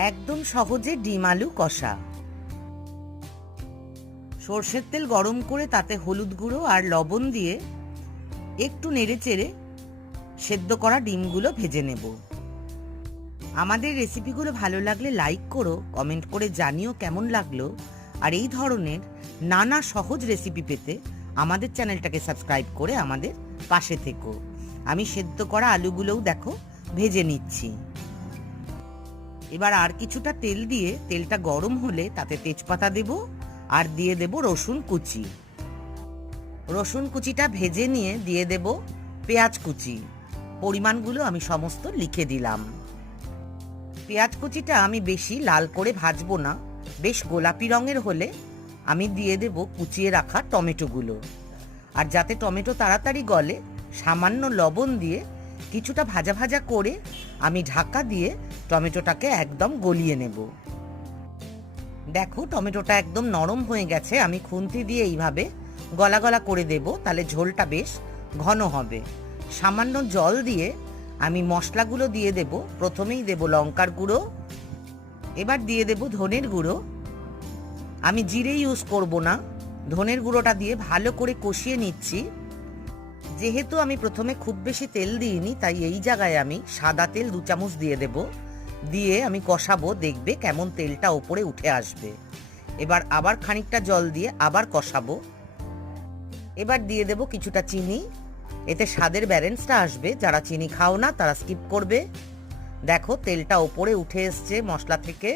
একদম সহজে ডিম আলু কষা। সর্ষের তেল গরম করে তাতে হলুদ গুঁড়ো আর লবণ দিয়ে একটু নেড়েচেড়ে সেদ্ধ করা ডিমগুলো ভেজে নেব। আমাদের রেসিপিগুলো ভালো লাগলে লাইক করো, কমেন্ট করে জানিও কেমন লাগলো। আর এই ধরনের নানা সহজ রেসিপি পেতে আমাদের চ্যানেলটাকে সাবস্ক্রাইব করে আমাদের পাশে থেকো। আমি সেদ্ধ করা আলুগুলোও দেখো ভেজে নিচ্ছি। এবার আর কিছুটা তেল দিয়ে তেলটা গরম হলে তাতে তেজপাতা দেব আর দিয়ে দেব রসুন কুচি। রসুন কুচিটা ভেজে নিয়ে দিয়ে দেব পেঁয়াজ কুচি। পরিমাণগুলো আমি সমস্ত লিখে দিলাম। পেঁয়াজ কুচিটা আমি বেশি লাল করে ভাজবো না, বেশ গোলাপি রঙের হলে আমি দিয়ে দেব কুচিয়ে রাখা টমেটোগুলো। আর যাতে টমেটো তাড়াতাড়ি গলে সামান্য লবণ দিয়ে কিছুটা ভাজা ভাজা করে আমি ঢাকা দিয়ে টমেটোটাকে একদম গলিয়ে নেব। দেখো টমেটোটা একদম নরম হয়ে গেছে। আমি খুন্তি দিয়ে এইভাবে গলা গলা করে দেব, তাহলে ঝোলটা বেশ ঘন হবে। সামান্য জল দিয়ে আমি মশলাগুলো দিয়ে দেব। প্রথমেই দেব লঙ্কার গুঁড়ো, এবার দিয়ে দেব ধনের গুঁড়ো। আমি জিরে ইউজ করব না, ধনের গুঁড়োটা দিয়ে ভালো করে কষিয়ে নিচ্ছি। যেহেতু আমি প্রথমে খুব বেশি তেল দিইনি, তাই এই জায়গায় আমি সাদা তেল 2 চামচ দিয়ে দেব। দিয়ে আমি কষাবো, দেখবে কেমন তেলটা ওপরে উঠে আসবে। এবার আবার খানিকটা জল দিয়ে আবার কষাবো। এবার দিয়ে দেব কিছুটা চিনি, এতে স্বাদের ব্যালেন্সটা আসবে। যারা চিনি খাও না তারা স্কিপ করবে। দেখো তেলটা ওপরে উঠে এসছে মশলা থেকে,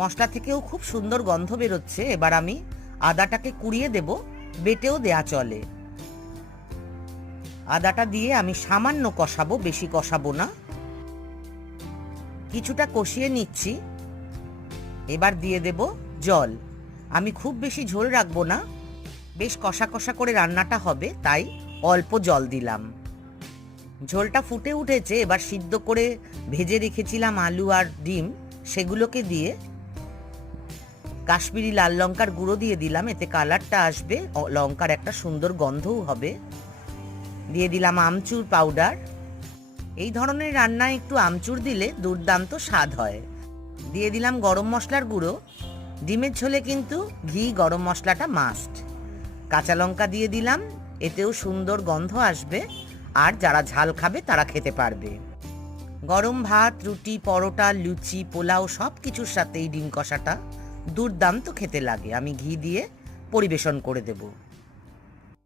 মশলা থেকেও খুব সুন্দর গন্ধ বেরোচ্ছে। এবার আমি আদাটাকে কুড়িয়ে দেব, বেটেও দেয়া চলে। আদাটা দিয়ে আমি সামান্য কষাবো, বেশি কষাবো না। কিছুটা কষিয়ে নিচ্ছি। এবার দিয়ে দেব জল। আমি খুব বেশি ঝোল রাখবো না, বেশ কষা কষা করে রান্নাটা হবে, তাই অল্প জল দিলাম। ঝোলটা ফুটে উঠেছে। এবার সিদ্ধ করে ভেজে রেখেছিলাম আলু আর ডিম, সেগুলোকে দিয়ে কাশ্মীরি লাল লঙ্কার গুঁড়ো দিয়ে দিলাম, এতে কালারটা আসবে, লঙ্কার একটা সুন্দর গন্ধও হবে। দিয়ে দিলাম আমচুর পাউডার। এই ধরনের রান্নায় একটু আমচুর দিলে দুর্দান্ত স্বাদ হয়। দিয়ে দিলাম গরম মশলার গুঁড়ো। ডিমের ঝোলে কিন্তু ঘি গরম মশলাটা মাস্ট। কাঁচা লঙ্কা দিয়ে দিলাম, এতেও সুন্দর গন্ধ আসবে। আর যারা ঝাল খাবে তারা খেতে পারবে। গরম ভাত, রুটি, পরোটা, লুচি, পোলাও সব কিছুর সাথে এই ডিম কষাটা দুর্দান্ত খেতে লাগে। আমি ঘি দিয়ে পরিবেশন করে দেব।